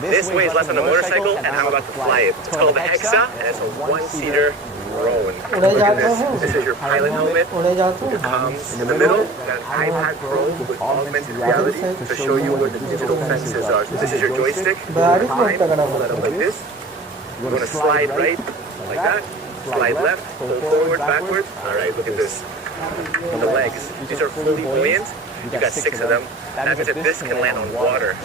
This weighs less than a motorcycle, and I'm about to fly it. It's called the Hexa, and it's a one-seater drone. Look at this. This is your pilot helmet. Your comms. In the middle, got an iPad Pro with augmented reality to show you where the digital fences are. So this is your joystick. Over time, pull that up like this. We're going to slide right, like that. Slide left, pull forward, backwards. All right, look at this. The legs. These are fully buoyant. You got 6 of them. That means that this can land on water.